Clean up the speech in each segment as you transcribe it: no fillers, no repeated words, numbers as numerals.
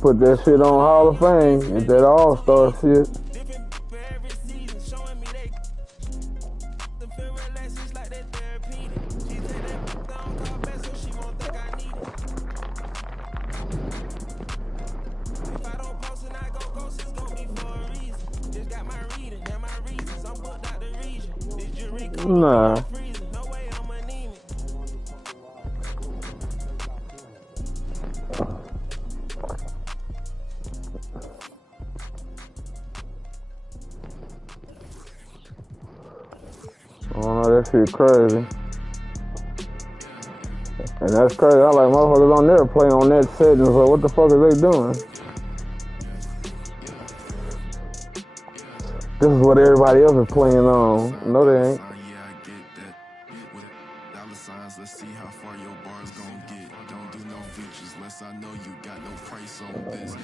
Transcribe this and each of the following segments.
Put that shit on Hall of Fame. Get that All-Star shit. Nah. Oh, that shit crazy. And that's crazy. I like motherfuckers on there playing on that setting. So what the fuck are they doing? This is what everybody else is playing on. No, they ain't. Let's see how far your bars gon' get. Don't do no features, less I know you got no price on this.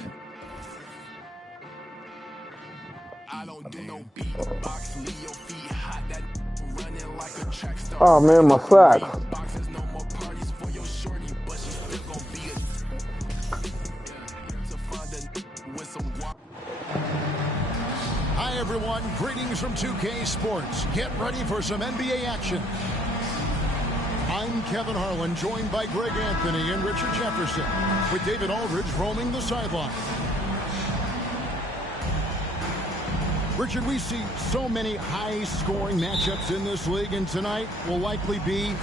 I don't do no beatbox, leave your feet hot, that running like a track star. Oh man, my socks. Boxes, no more parties for your shorty, but she still gon' be to find a with some. Hi everyone, greetings from 2K Sports. Get ready for some NBA action. I'm Kevin Harlan, joined by Greg Anthony and Richard Jefferson, with David Aldridge roaming the sideline. Richard, we see so many high-scoring matchups in this league, and tonight will likely be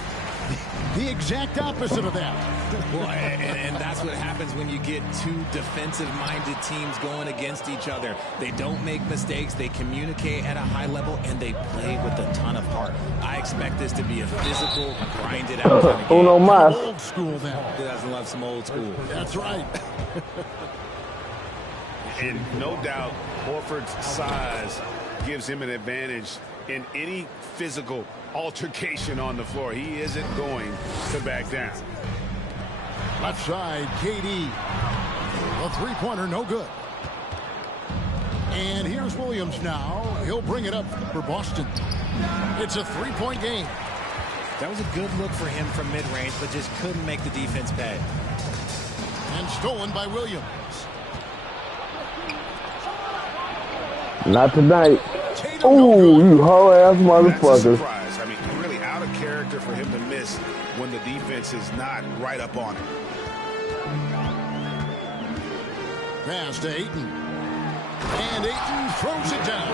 the exact opposite of that. Well, and that's what happens when you get two defensive-minded teams going against each other. They don't make mistakes, they communicate at a high level, and they play with a ton of heart. I expect this to be a physical, grinded-out kind of game. Uno mas. Old school then. Who doesn't love some old school? That's right. And no doubt, Horford's size gives him an advantage in any physical altercation on the floor. He isn't going to back down. Left side, KD. A three-pointer, no good. And here's Williams now. He'll bring it up for Boston. It's a three-point game. That was a good look for him from mid-range, but just couldn't make the defense pay. And stolen by Williams. Not tonight. Ooh, you hoe-ass motherfuckers. Surprise. I mean, really out of character for him to miss when the defense is not right up on him. Pass to Ayton. And Ayton throws it down.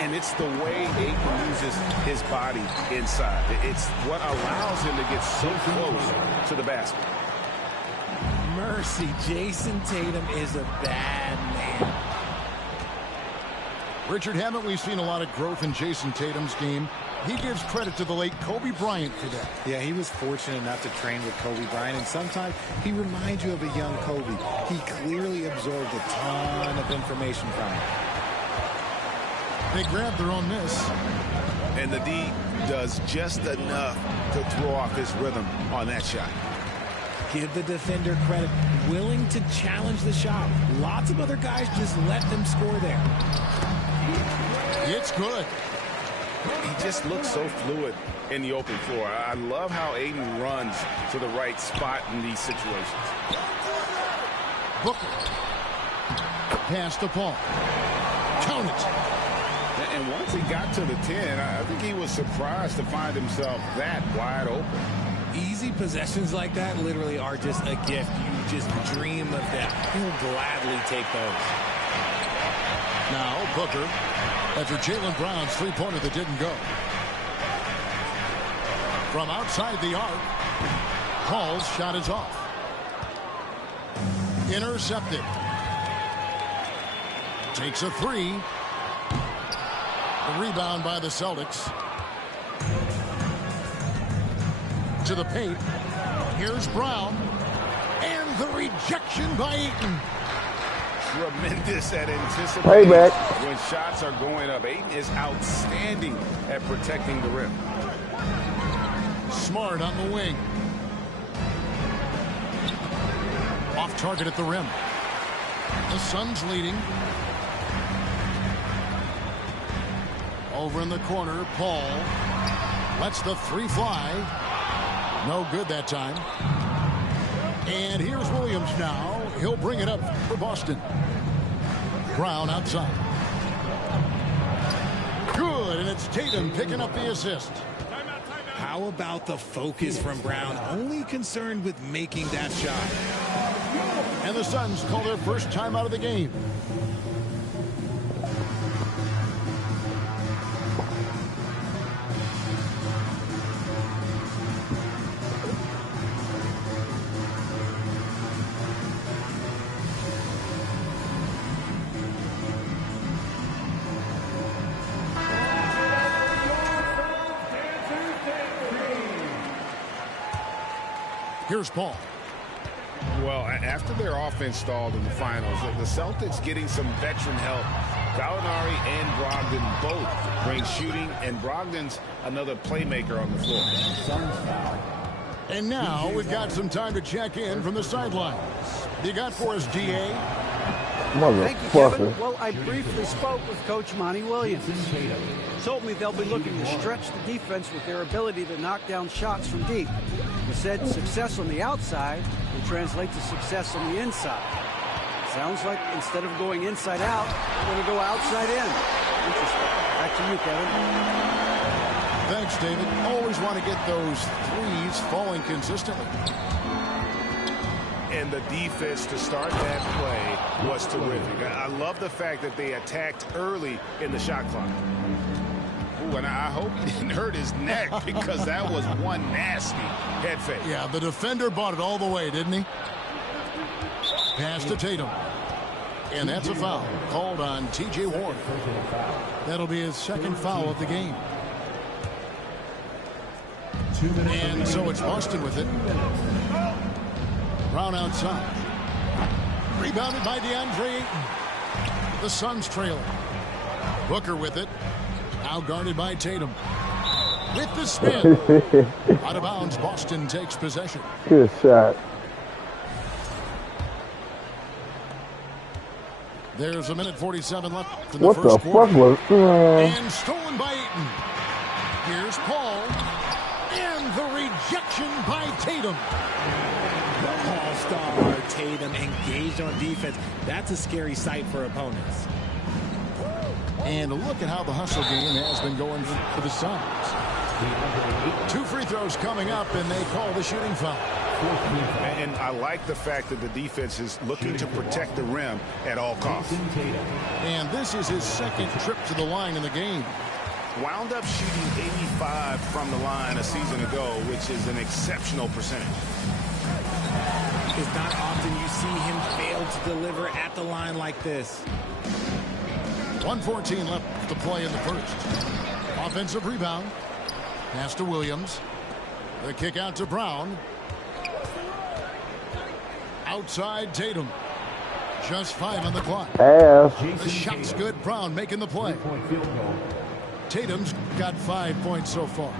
And it's the way Ayton uses his body inside. It's what allows him to get so close to the basket. Mercy, Jason Tatum is a bad man. Richard, haven't we seen a lot of growth in Jason Tatum's game? He gives credit to the late Kobe Bryant for that. Yeah, he was fortunate enough to train with Kobe Bryant, and sometimes he reminds you of a young Kobe. He clearly absorbed a ton of information from him. They grab their own miss. And the D does just enough to throw off his rhythm on that shot. Give the defender credit, willing to challenge the shot. Lots of other guys just let them score there. It's good. He just looks so fluid in the open floor. I love how Ayton runs to the right spot in these situations. Booker. Pass to Paul. Count it. And once he got to the 10, I think he was surprised to find himself that wide open. Easy possessions like that literally are just a gift. You just dream of that. He'll gladly take those. Now Booker, after Jaylen Brown's three-pointer that didn't go. From outside the arc, Paul's shot is off. Intercepted. Takes a three. A rebound by the Celtics. To the paint. Here's Brown. And the rejection by Ayton. Tremendous at anticipating Payback. when shots are going up. Ayton is outstanding at protecting the rim. Smart on the wing. Off target at the rim. The Suns leading. Over in the corner, Paul lets the three fly. No good that time. And here's Williams now. He'll bring it up for Boston. Brown outside. Good, and it's Tatum picking up the assist. How about the focus from Brown? Only concerned with making that shot. And the Suns call their first time out of the game. Here's Paul. Well, after their offense stalled in the finals, the Celtics getting some veteran help. Gallinari and Brogdon both bring shooting, and Brogdon's another playmaker on the floor. And now we've got some time to check in from the sidelines. You got for us, D.A.? Thank you, Kevin. Well, I briefly spoke with Coach Monty Williams. Told me they'll be looking to stretch the defense with their ability to knock down shots from deep. He said success on the outside will translate to success on the inside. Sounds like instead of going inside out, they're going to go outside in. Interesting. Back to you, Kevin. Thanks, David. Always want to get those threes falling consistently. And the defense to start that play was terrific. I love the fact that they attacked early in the shot clock. Ooh, and I hope he didn't hurt his neck because that was one nasty head fake. Yeah, the defender bought it all the way, didn't he? Pass to Tatum. And that's a foul called on T.J. Warren. That'll be his second foul of the game. And so it's Boston with it. Brown outside. Rebounded by DeAndre Ayton. The Suns trailing. Booker with it. Now guarded by Tatum. With the spin. Out of bounds, Boston takes possession. Good shot. There's a minute 47 left in the first quarter. What the fuck was... And stolen by Ayton. Here's Paul. And the rejection by Tatum. All-star Tatum engaged on defense. That's a scary sight for opponents. And look at how the hustle game has been going for the Suns. 2 free throws coming up, and they call the shooting foul. And I like the fact that the defense is looking to protect the rim at all costs. And this is his second trip to the line in the game. Wound up shooting 85 from the line a season ago, which is an exceptional percentage. It's not often you see him fail to deliver at the line like this. 1:14 left to play in the first. Offensive rebound. Pass to Williams. The kick out to Brown. Outside Tatum. Just 5 on the clock. The shot's good. Brown making the play. Tatum's got 5 points so far.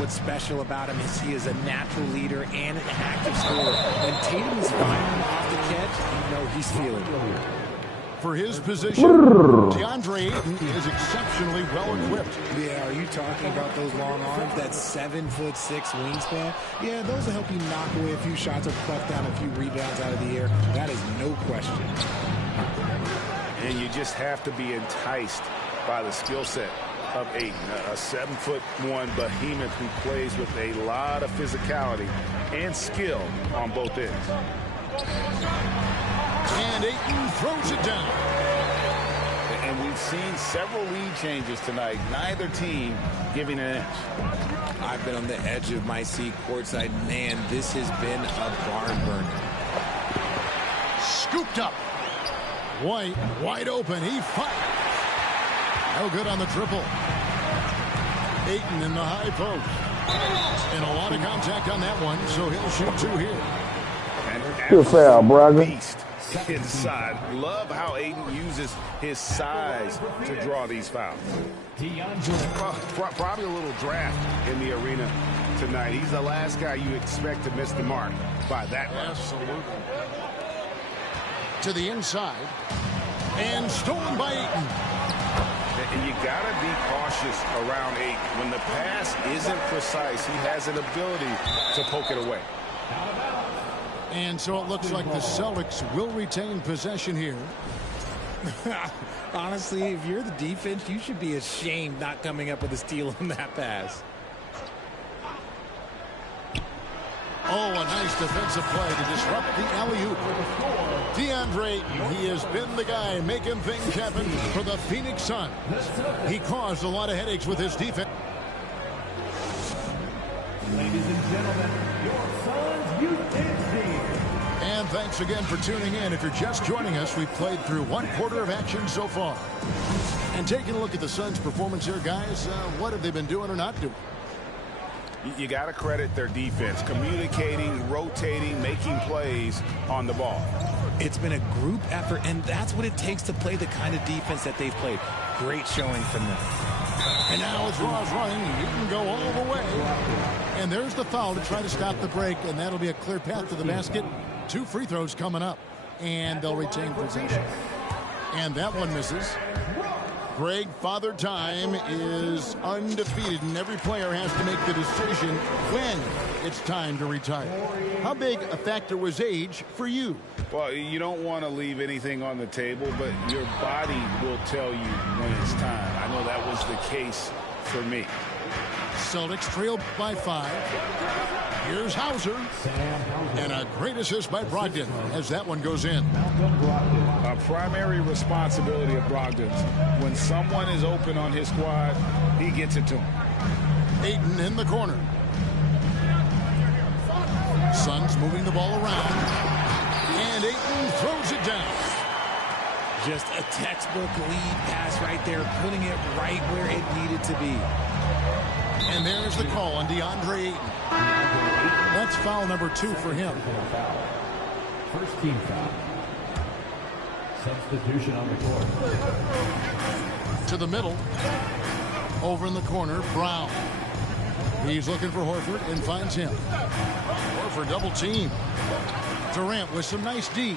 What's special about him is he is a natural leader and an active scorer. When Tatum is firing off the catch, you know he's feeling it. For his position, DeAndre Ayton is exceptionally well equipped. Yeah, are you talking about those long arms, that 7'6" wingspan? Yeah, those will help you knock away a few shots or pluck down a few rebounds out of the air. That is no question. And you just have to be enticed by the skill set of Ayton, a 7'1" behemoth who plays with a lot of physicality and skill on both ends. And Ayton throws it down. And we've seen several lead changes tonight. Neither team giving an edge. I've been on the edge of my seat courtside. Man, this has been a barn burner. Scooped up. White wide open. He fires. No good on the triple. Ayton in the high post. And a lot of contact on that one, so he'll shoot 2 here. Good foul, Brogdon. Inside. Love how Ayton uses his size to draw these fouls. Probably a little draft in the arena tonight. He's the last guy you expect to miss the mark by that much. Absolutely. To the inside. And stolen by Ayton. And you got to be cautious around Ayton. When the pass isn't precise, he has an ability to poke it away. And so it looks like the Celtics will retain possession here. Honestly, if you're the defense, you should be ashamed not coming up with a steal on that pass. Oh, a nice defensive play to disrupt the alley-oop. DeAndre Ayton, he has been the guy making things happen for the Phoenix Suns. He caused a lot of headaches with his defense. Ladies and gentlemen, your Suns Youth Team. And thanks again for tuning in. If you're just joining us, we've played through 1/4 of action so far. And taking a look at the Suns' performance here, guys, what have they been doing or not doing? You got to credit their defense, communicating, rotating, making plays on the ball. It's been a group effort, and that's what it takes to play the kind of defense that they've played. Great showing from them. And now as Raw's running, he can go all the way. And there's the foul to try to stop the break, and that'll be a clear path to the basket. 2 free throws coming up, and they'll retain possession. And that one misses. Greg, Father Time is undefeated, and every player has to make the decision when it's time to retire. How big a factor was age for you? Well, you don't want to leave anything on the table, but your body will tell you when it's time. I know that was the case for me. Celtics trailed by 5. Here's Hauser. And a great assist by Brogdon as that one goes in. A primary responsibility of Brogdon's. When someone is open on his squad, he gets it to him. Ayton in the corner. Suns moving the ball around. And Ayton throws it down. Just a textbook lead pass right there, putting it right where it needed to be. And there's the call on DeAndre Ayton. That's foul number 2 for him. First team foul. Substitution on the court. To the middle. Over in the corner, Brown. He's looking for Horford and finds him. Horford double team. Durant with some nice D.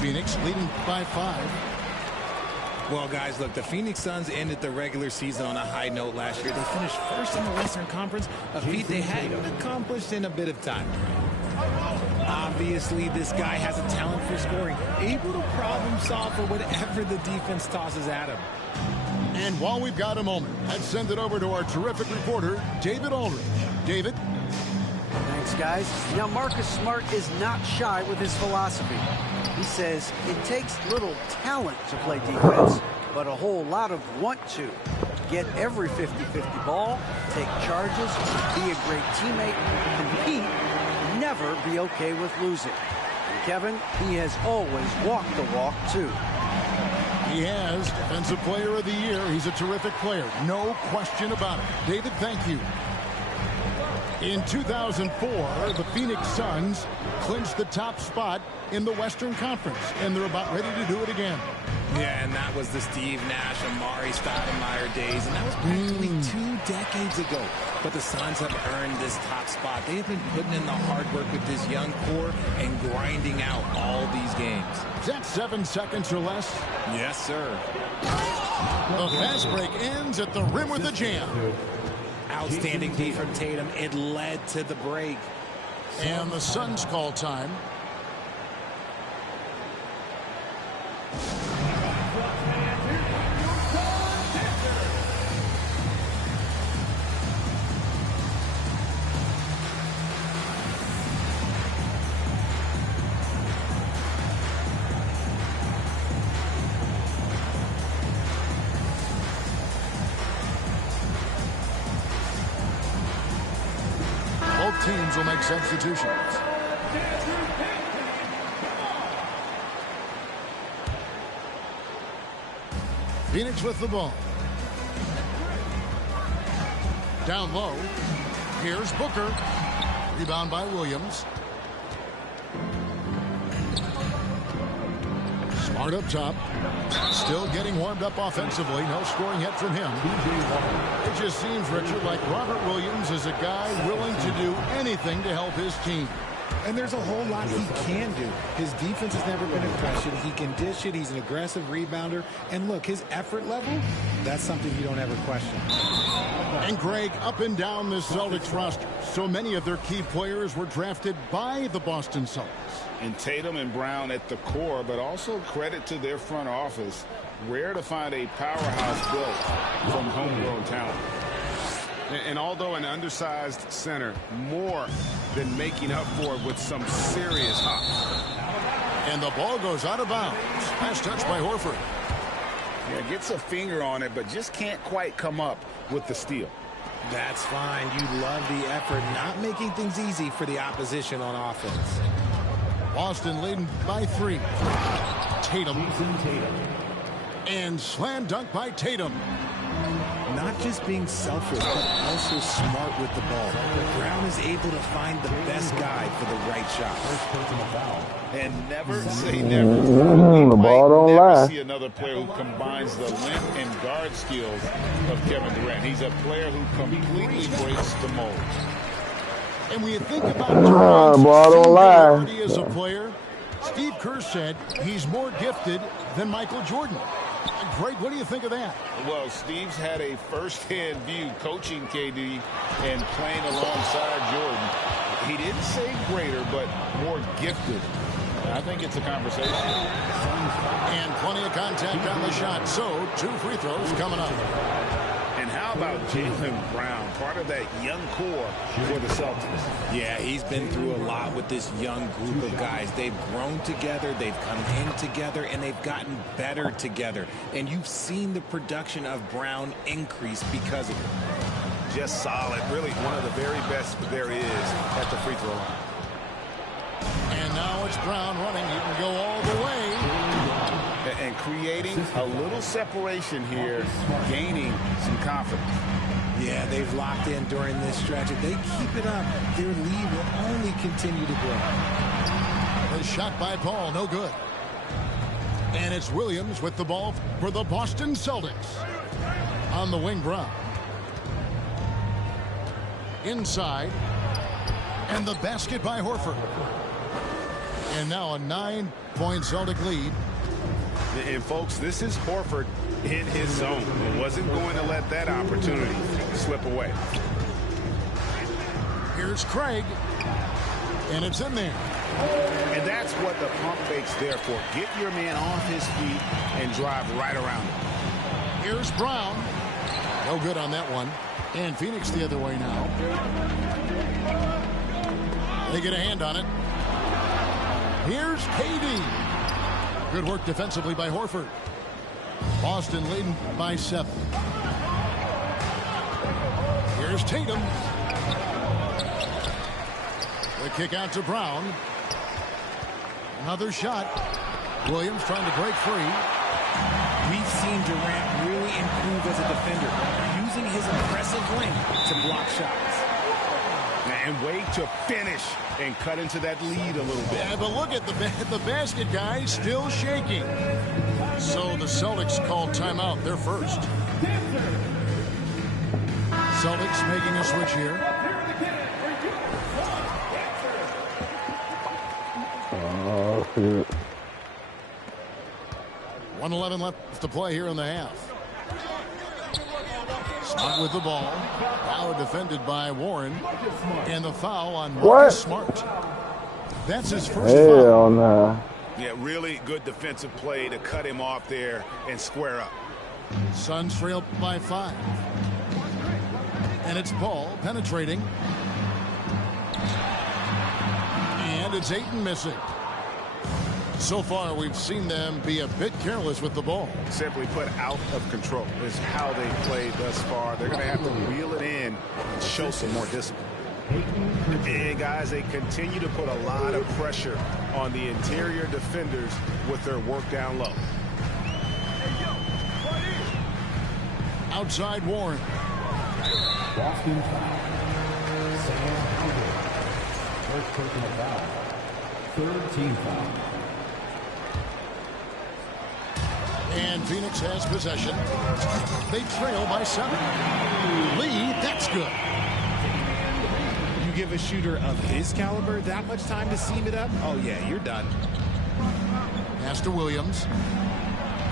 Phoenix leading by 5. Well, guys, look, the Phoenix Suns ended the regular season on a high note last year. They finished first in the Western Conference, a feat they hadn't accomplished in a bit of time. Obviously, this guy has a talent for scoring, able to problem solve for whatever the defense tosses at him. And while we've got a moment, let's send it over to our terrific reporter, David Aldridge. David? Thanks, guys. Now, Marcus Smart is not shy with his philosophy. He says it takes little talent to play defense, but a whole lot of want to. Get every 50-50 ball, take charges, be a great teammate, compete, never be okay with losing. And Kevin, he has always walked the walk, too. He has Defensive Player of the Year. He's a terrific player. No question about it. David, thank you. In 2004, the Phoenix Suns clinched the top spot in the Western Conference, and they're about ready to do it again. Yeah, and that was the Steve Nash, Amari Stoudemire days, and that was practically 2 decades ago. But the Suns have earned this top spot. They have been putting in the hard work with this young core and grinding out all these games. Is that 7 seconds or less? Yes, sir. The fast break ends at the rim with a jam. Outstanding D from Tatum. It led to the break. And the Suns call time. Both teams will make substitutions. Phoenix with the ball. Down low. Here's Booker. Rebound by Williams. Smart up top. Still getting warmed up offensively. No scoring yet from him. It just seems, Richard, like Robert Williams is a guy willing to do anything to help his team. And there's a whole lot he can do. His defense has never been in question. He can dish it. He's an aggressive rebounder. And look, his effort level, that's something you don't ever question. And Greg, up and down the Celtics roster, so many of their key players were drafted by the Boston Celtics. And Tatum and Brown at the core, but also credit to their front office. Rare to find a powerhouse built from homegrown talent. And although an undersized center, more than making up for it with some serious hops. And the ball goes out of bounds. Last touch by Horford. Yeah, gets a finger on it, but just can't quite come up with the steal. That's fine. You love the effort, not making things easy for the opposition on offense. Boston leading by 3. Tatum. And slam dunk by Tatum. Not just being selfish, but also smart with the ball. Brown is able to find the best guy for the right shot. And never say never. The ball don't lie. See another player who combines the length and guard skills of Kevin Durant. He's a player who completely breaks the mold. And when you think about Durant's singularity as a player, Steve Kerr said he's more gifted than Michael Jordan. Greg, what do you think of that? Well, Steve's had a first-hand view coaching KD and playing alongside Jordan. He didn't say greater, but more gifted. I think it's a conversation. And plenty of contact on the shot. So, 2 free throws coming up. And how about Jaylen Brown, part of that young core for the Celtics? Yeah, he's been through a lot with this young group of guys. They've grown together, they've come in together, and they've gotten better together. And you've seen the production of Brown increase because of it. Just solid, really one of the very best there is at the free throw line. And now it's Brown running. He can go all the way. And creating a little separation here, gaining some confidence. Yeah, they've locked in during this stretch. If they keep it up, their lead will only continue to grow. The shot by Paul, no good. And it's Williams with the ball for the Boston Celtics. On the wing, Brown. Inside. And the basket by Horford. And now a 9-point Celtic lead. And folks, this is Horford in his zone. He wasn't going to let that opportunity slip away. Here's Craig. And it's in there. And that's what the pump fake's there for. Get your man off his feet and drive right around him. Here's Brown. No good on that one. And Phoenix the other way now. They get a hand on it. Here's KD. Good work defensively by Horford. Boston leading by 7. Here's Tatum. The kick out to Brown. Another shot. Williams trying to break free. We've seen Durant really improve as a defender, using his impressive length to block shots. And wait to finish and cut into that lead a little bit. Yeah, but look at the basket guy still shaking. So the Celtics called timeout. They're first. Celtics making a switch here. Oh, shit. 1:11 left to play here in the half. Smart with the ball. Now defended by Warren. And the foul on Marcus Smart. That's his first foul. Hell nah. Yeah, really good defensive play to cut him off there and square up. Suns trail by 5. And it's Paul penetrating. And it's Ayton missing. So far, we've seen them be a bit careless with the ball. Simply put, out of control is how they played thus far. They're going to have to reel it in and show some more discipline. And guys, they continue to put a lot of pressure on the interior defenders with their work down low. Outside Warren. Boston foul. Sam Howard. First personal foul. Third team foul. And Phoenix has possession. They trail by 7. Lee, that's good. You give a shooter of his caliber that much time to seam it up, oh yeah, you're done. Pass to Williams.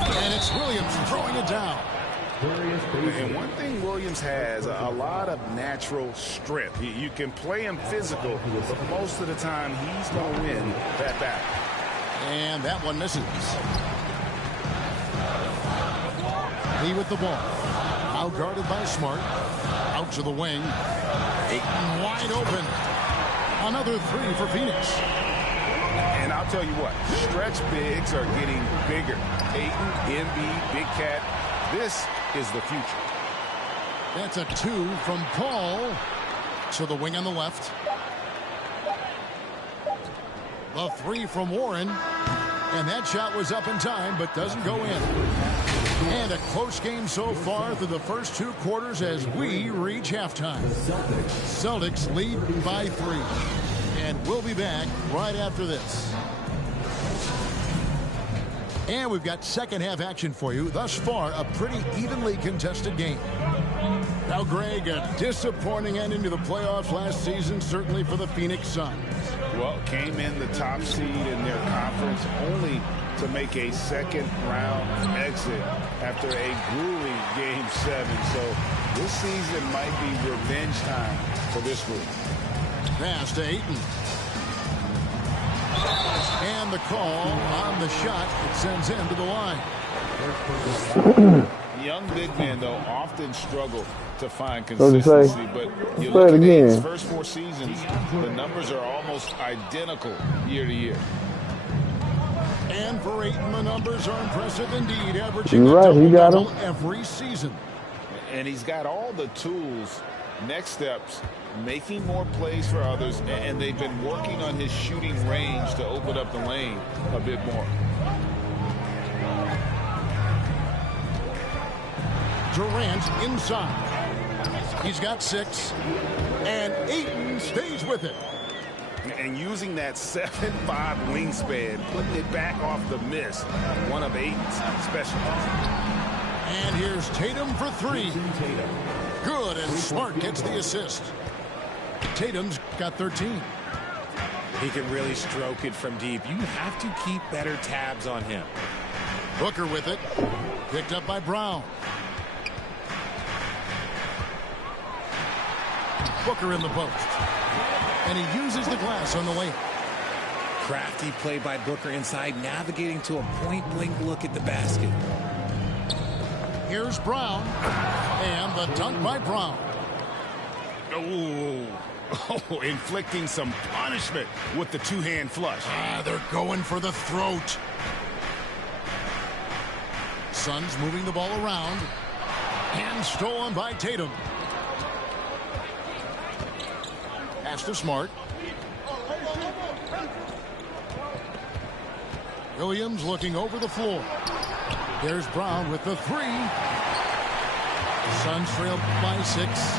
And it's Williams throwing it down. And one thing Williams has, a lot of natural strength. You can play him physical, but most of the time he's going to win that battle. And that one misses. Lee with the ball. Out guarded by Smart. Out to the wing. Ayton wide open. Another three for Phoenix. And I'll tell you what, stretch bigs are getting bigger. Ayton, Embiid, Big Cat. This is the future. That's a two from Paul. To the wing on the left. The three from Warren. And that shot was up in time, but doesn't go in. And a close game so far through the first two quarters as we reach halftime. Celtics lead by 3. And we'll be back right after this. And we've got second half action for you. Thus far, a pretty evenly contested game. Now, Greg, a disappointing ending to the playoffs last season, certainly for the Phoenix Suns. Well, came in the top seed in their conference only to make a second-round exit after a grueling Game 7. So this season might be revenge time for this group. Pass to Ayton. And the call on the shot. It sends him to the line. Young big men, though, often struggle to find consistency. But you look at his first 4 seasons, the numbers are almost identical year to year. And for Ayton, the numbers are impressive indeed, averaging a double-double every season. And he's got all the tools. Next steps, making more plays for others, and they've been working on his shooting range to open up the lane a bit more. Durant inside. He's got 6, and Ayton stays with it. And using that 7'5" wingspan, putting it back off the miss, one of Ayton's specialties. And here's Tatum for 3. Good, and Smart gets the assist. Tatum's got 13. He can really stroke it from deep. You have to keep better tabs on him. Booker with it. Picked up by Brown. Booker in the post. And he uses the glass on the layup. Crafty play by Booker inside, navigating to a point-blank look at the basket. Here's Brown. And the dunk by Brown. Oh, inflicting some punishment with the two-hand flush. They're going for the throat. Suns moving the ball around. And stolen by Tatum. Pass to Smart. Williams looking over the floor. There's Brown with the 3. Suns trail by 6.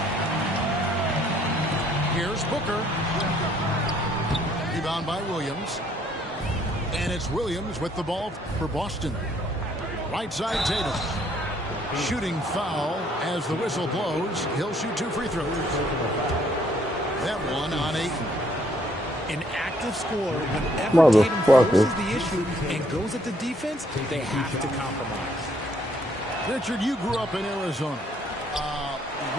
Here's Booker. Rebound by Williams. And it's Williams with the ball for Boston. Right side Tatum. Shooting foul as the whistle blows. He'll shoot 2 free throws. That one on Ayton. An active scorer, whenever Tatum forces the issue and goes at the defense, they have to compromise. Richard, you grew up in Arizona.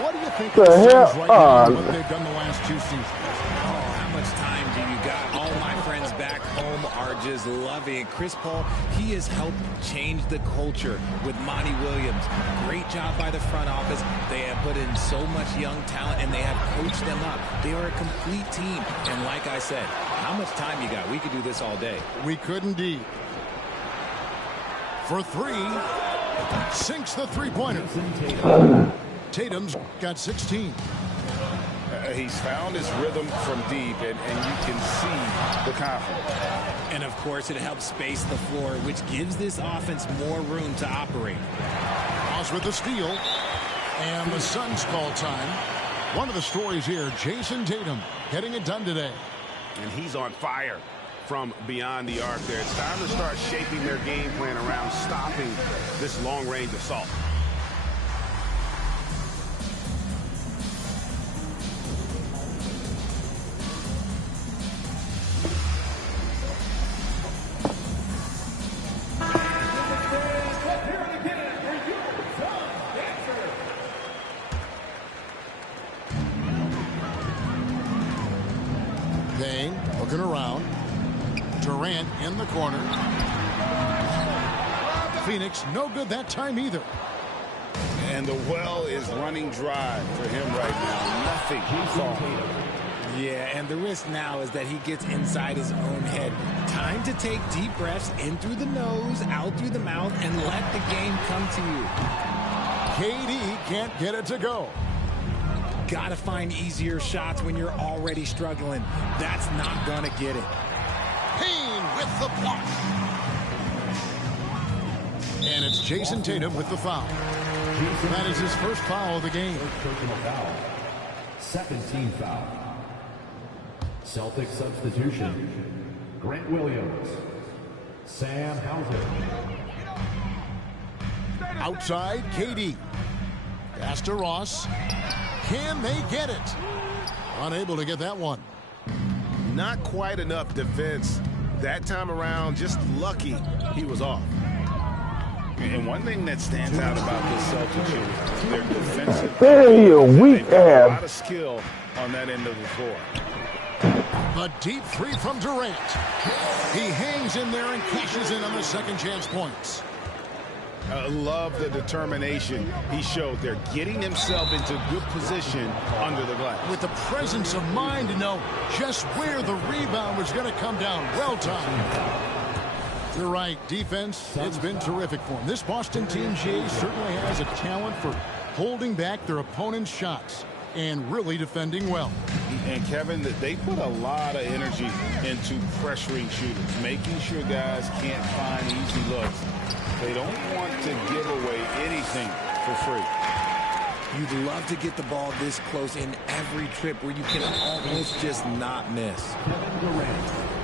What do you think of the Suns right now and what they've done the last 2 seasons? Oh, how much time do you got? All my friends back home are just loving it. Chris Paul, he has helped change the culture with Monty Williams. Great job by the front office. They have put in so much young talent, and they have coached them up. They are a complete team. And like I said, how much time you got? We could do this all day. We could indeed. For 3, sinks the three-pointer. Tatum's got 16. He's found his rhythm from deep, and you can see the confidence. And, of course, it helps space the floor, which gives this offense more room to operate. Ross with the steal. And the Suns call time. One of the stories here, Jason Tatum getting it done today. And he's on fire from beyond the arc there. It's time to start shaping their game plan around stopping this long-range assault. Bang looking around. Durant in the corner. Phoenix no good that time either. And the well is running dry for him right now. Nothing. Yeah, and the risk now is that he gets inside his own head. Time to take deep breaths in through the nose, out through the mouth, and let the game come to you. KD can't get it to go. Gotta find easier shots when you're already struggling. That's not gonna get it. Payne with the block. And it's Jason Tatum with the foul. That is his first foul of the game. Personal foul. Second team foul. Celtics substitution. Grant Williams. Sam Hauser. Outside, KD. Pass to Ross. Can they get it? Unable to get that one. Not quite enough defense. That time around, just lucky he was off. And one thing that stands out about this Celtics is their defensive. Weak a ass. lot of skill on that end of the floor. A deep three from Durant. He hangs in there and cashes in on the second chance points. I love the determination he showed there, getting himself into good position under the glass. With the presence of mind to know just where the rebound was going to come down. Well timed. You're right. Defense, it's been terrific for him. This Boston team, Jay, certainly has a talent for holding back their opponent's shots and really defending well. And Kevin, they put a lot of energy into pressuring shooters, making sure guys can't find easy looks. They don't want to give away anything for free. You'd love to get the ball this close in every trip where you can almost just not miss.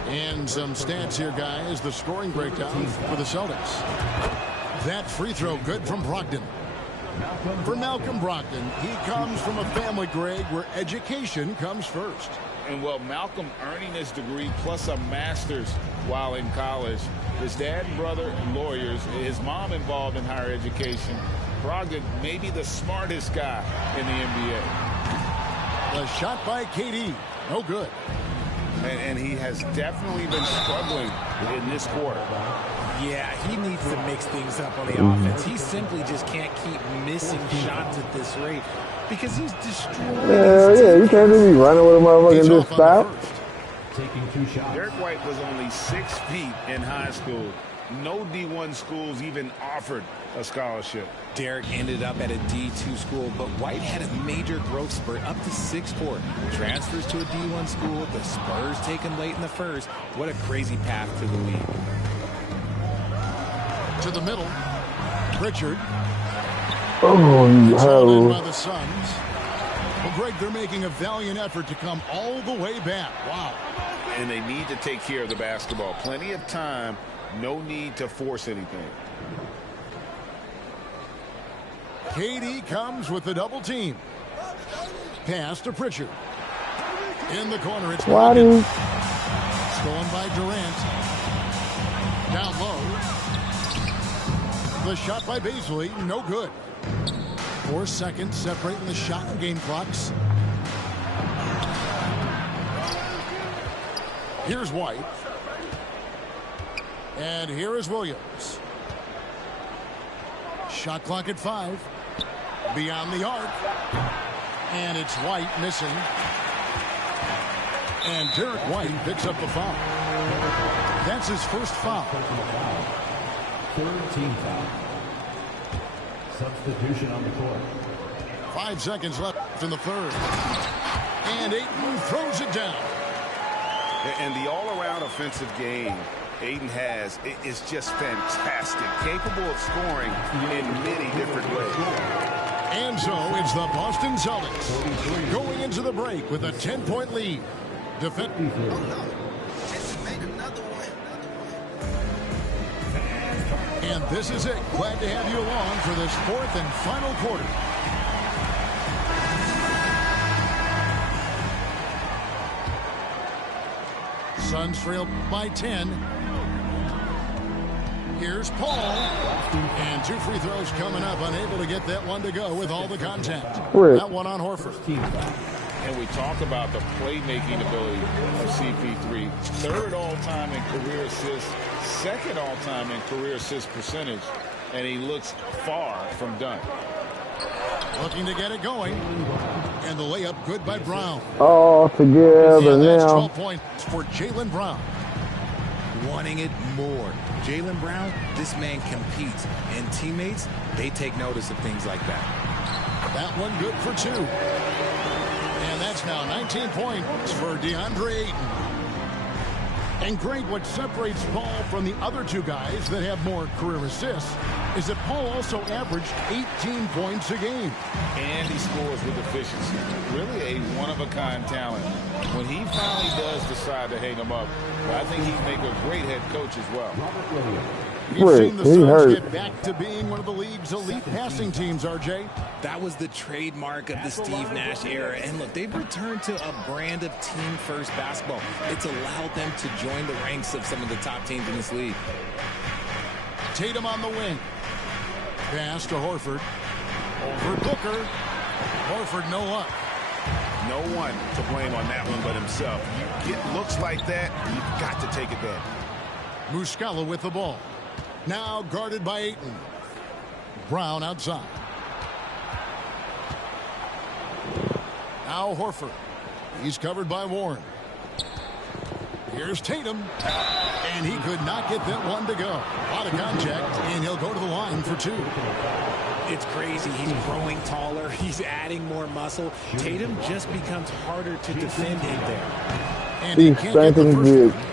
And some stats here, guys. The scoring breakdown for the Celtics. That free throw good from Brogdon. For Malcolm Brogdon, he comes from a family, Greg, where education comes first. And, well, Malcolm earning his degree plus a master's while in college. His dad and brother, lawyers. His mom involved in higher education. Brogdon may be the smartest guy in the NBA. The shot by KD. No good. And he has definitely been struggling in this quarter. Yeah, he needs to mix things up on the offense. He simply just can't keep missing shots at this rate because he's destroying. Yeah, you can't just be running with a motherfucker and just stop. Taking 2 shots. Derek White was only 6 feet in high school. No D1 schools even offered a scholarship. Derek ended up at a D2 school, but White had a major growth spurt up to 6'4". Transfers to a D1 school. The Spurs take him late in the first. What a crazy path to the league. To the middle. Pritchard. Oh, Held in by the Suns. Well, Greg, they're making a valiant effort to come all the way back. Wow. And they need to take care of the basketball. Plenty of time. No need to force anything. KD comes with the double team. Pass to Pritchard. In the corner, it's Stolen by Durant. Down low. The shot by Bazley, no good. 4 seconds separating the shot and game clocks. Here's White. And here is Williams. Shot clock at 5. Beyond the arc. And it's White missing. And Derek White picks up the foul. That's his first foul. Third team foul. Substitution on the court. 5 seconds left in the third. And Ayton throws it down. And the all-around offensive game Ayton has is just fantastic. Capable of scoring in many different ways. And so it's the Boston Celtics going into the break with a 10-point lead. And this is it. Glad to have you along for this 4th and final quarter. Suns trail by 10. Here's Paul. And 2 free throws coming up. Unable to get that one to go with all the contact. That one on Horford. And we talk about the playmaking ability of CP3. Third all-time in career assists, second all-time in career assist percentage, and he looks far from done. Looking to get it going. And the layup good by Brown. All together That's now. 12 points for Jaylen Brown. Wanting it more. Jaylen Brown, this man competes. And teammates, they take notice of things like that. That one good for 2. And that's now 19 points for DeAndre Ayton. And Greg, what separates Paul from the other two guys that have more career assists is that Paul also averaged 18 points a game. And he scores with efficiency. Really a one-of-a-kind talent. When he finally does decide to hang him up, I think he'd make a great head coach as well. We've seen the Suns get back to being one of the league's elite passing teams, RJ. That was the trademark of the Steve Nash era. And look, they've returned to a brand of team-first basketball. It's allowed them to join the ranks of some of the top teams in this league. Tatum on the wing. Pass to Horford. Over Booker. Horford no luck. No one to blame on that one but himself. You get looks like that, you've got to take advantage. Muscala with the ball. Now guarded by Ayton. Brown outside. Now Horford. He's covered by Warren. Here's Tatum. And he could not get that one to go. A lot of contact, and he'll go to the line for 2. It's crazy. He's growing taller. He's adding more muscle. Tatum just becomes harder to defend in there. And he can't get the first one.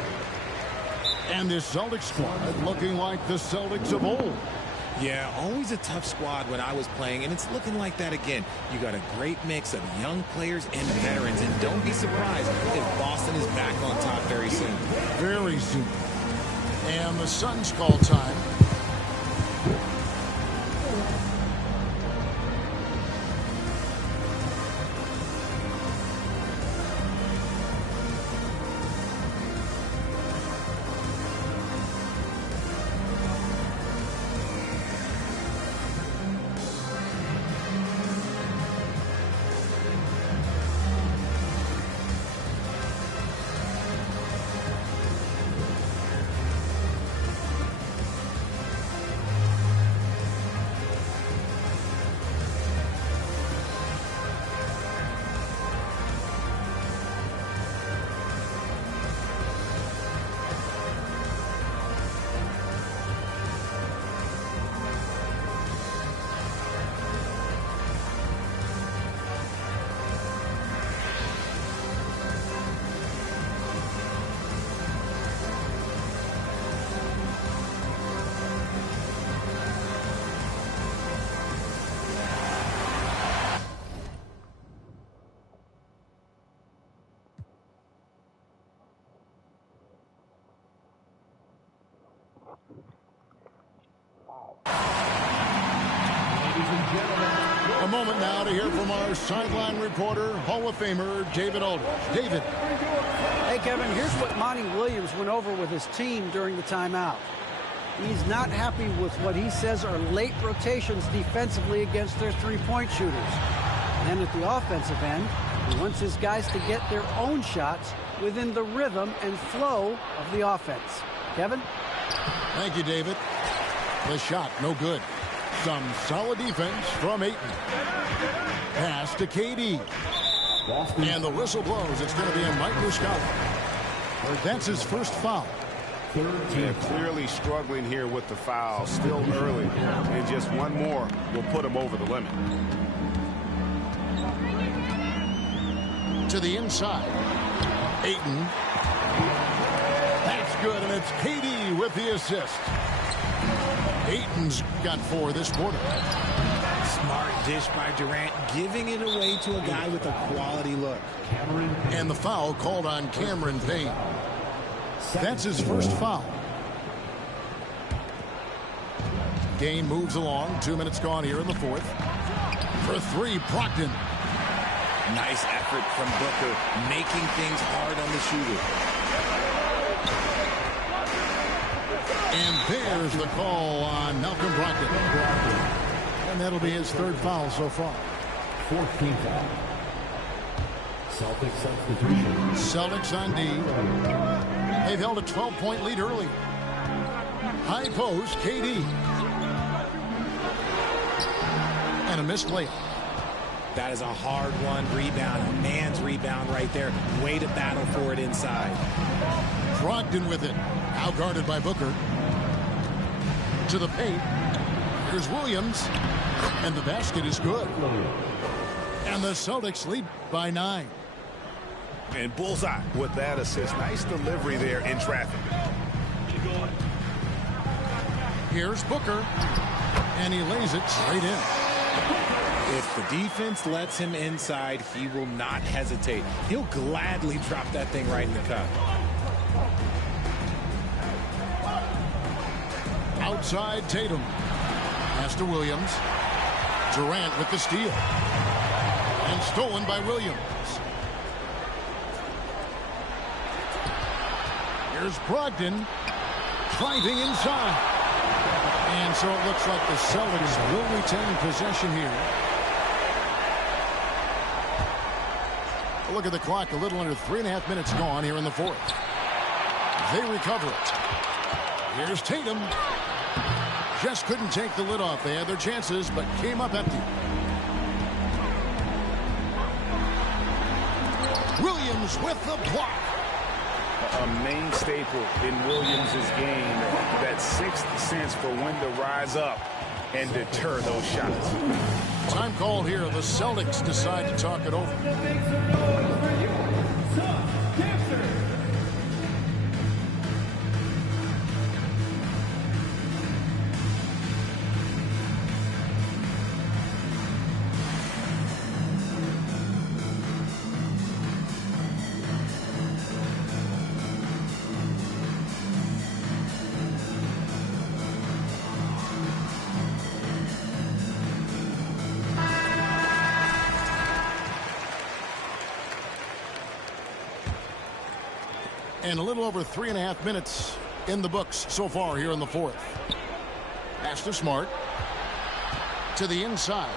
And this Celtics squad looking like the Celtics of old. Yeah, always a tough squad when I was playing, and it's looking like that again. You got a great mix of young players and veterans, and don't be surprised if Boston is back on top very soon. Very soon. And the Suns call time. A moment now to hear from our sideline reporter, Hall of Famer David Aldridge. David. Hey, Kevin, here's what Monty Williams went over with his team during the timeout. He's not happy with what he says are late rotations defensively against their three-point shooters. And at the offensive end, he wants his guys to get their own shots within the rhythm and flow of the offense. Kevin? Thank you, David. The shot, no good. Some solid defense from Ayton. Pass to KD. And the whistle blows. It's going to be a Mike Muscala. That's his first foul. They're clearly struggling here with the foul. Still early. And just one more will put them over the limit. To the inside. Ayton. That's good, and it's KD with the assist. Ayton's got 4 this quarter. Smart dish by Durant, giving it away to a guy with a quality look. And the foul called on Cameron Payne. That's his first foul. Game moves along. 2 minutes gone here in the fourth. For 3, Brogdon. Nice effort from Booker, making things hard on the shooter. And there's the call on Malcolm Brogdon. And that'll be his 3rd foul so far. 14th foul. Celtics on D. They've held a 12-point lead early. High post, KD. And a missed layup. That is a hard-won rebound, a man's rebound right there. Way to battle for it inside. Brogdon with it. Now guarded by Booker. To the paint. Here's Williams. And the basket is good. And the Celtics lead by 9. And bullseye with that assist. Nice delivery there in traffic. Here's Booker. And he lays it straight in. If the defense lets him inside, he will not hesitate. He'll gladly drop that thing right in the cup. Outside Tatum. Pass to Williams. Durant with the steal. And stolen by Williams. Here's Brogdon. Driving inside. And so it looks like the Celtics will retain possession here. Look at the clock. A little under 3.5 minutes gone here in the fourth. They recover it. Here's Tatum. Just couldn't take the lid off. They had their chances, but came up empty. Williams with the block. A main staple in Williams' game, that sixth sense for when to rise up and deter those shots. Time called here. The Celtics decide to talk it over. And a little over 3.5 minutes in the books so far here in the fourth. Pass to Smart. To the inside.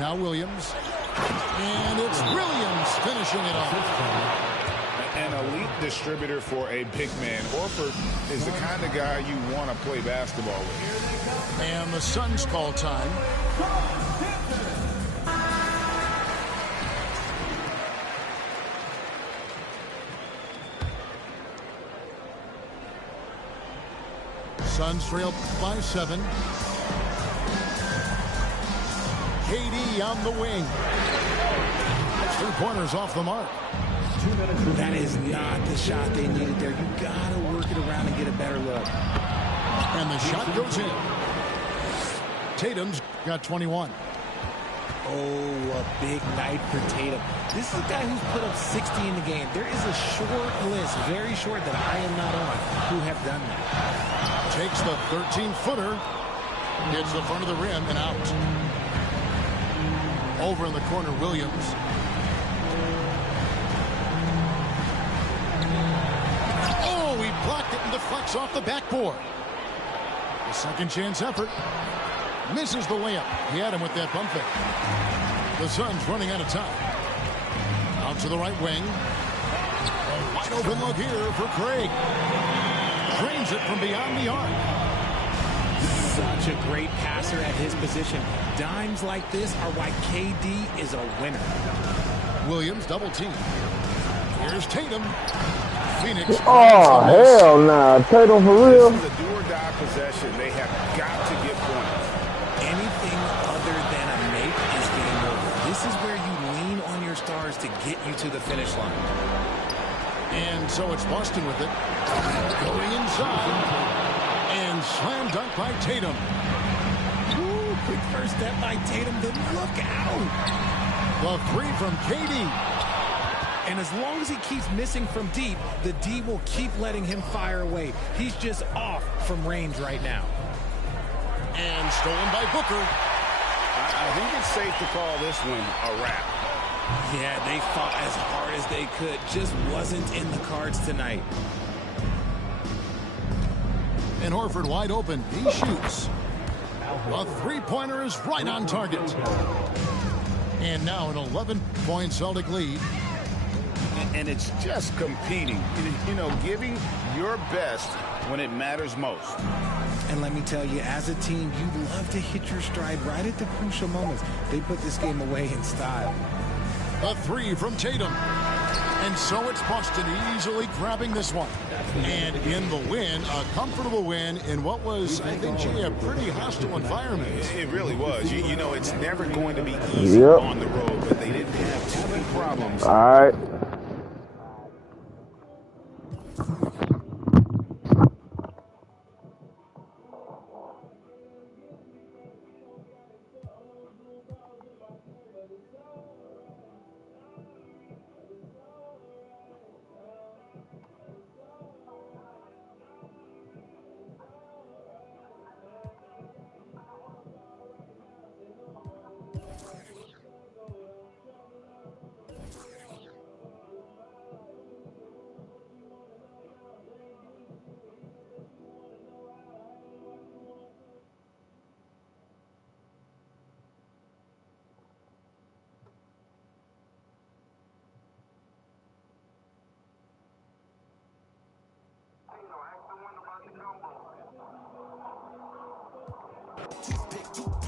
Now Williams. And it's Williams finishing it off. An elite distributor for a big man. Horford is the kind of guy you want to play basketball with. And the Suns call time. Suns trail by 7. KD on the wing. 3-pointers off the mark. That is not the shot they needed there. You gotta work it around and get a better look. And the shot goes in. Tatum's got 21. Oh, a big night for Tatum. This is a guy who's put up 60 in the game. There is a short list, very short, that I am not on, who have done that. Takes the 13-footer. Hits the front of the rim and out. Over in the corner, Williams. Oh, he blocked it and deflects off the backboard. The second chance effort. Misses the layup. He had him with that bump fake. The Suns running out of time. Out to the right wing. A wide open look here for Craig. Drains it from beyond the arc. Such a great passer at his position. Dimes like this are why KD is a winner. Williams double team. Here's Tatum. Phoenix. Oh, hell nah. Tatum for real? This is a do-or-die possession. They have got to get points. Anything other than a make is game over. This is where you lean on your stars to get you to the finish line. And so it's Boston with it. Going inside. And slam dunk by Tatum. Ooh, quick first step by Tatum. Then look out. The three from KD. And as long as he keeps missing from deep, the D will keep letting him fire away. He's just off from range right now. And stolen by Booker. I think it's safe to call this one a wrap. Yeah, they fought as hard as they could. Just wasn't in the cards tonight. And Horford wide open. He shoots. A three-pointer is right on target. And now an 11-point Celtic lead. And it's just competing, you know, giving your best when it matters most. And let me tell you, as a team, you love to hit your stride right at the crucial moments. They put this game away in style. A three from Tatum. And so it's Boston easily grabbing this one. And in the win, a comfortable win in what was, I think, Jay, a pretty hostile environment. It really was. You know, it's never going to be easy on the road, but they didn't have too many problems. All right. Toothpick,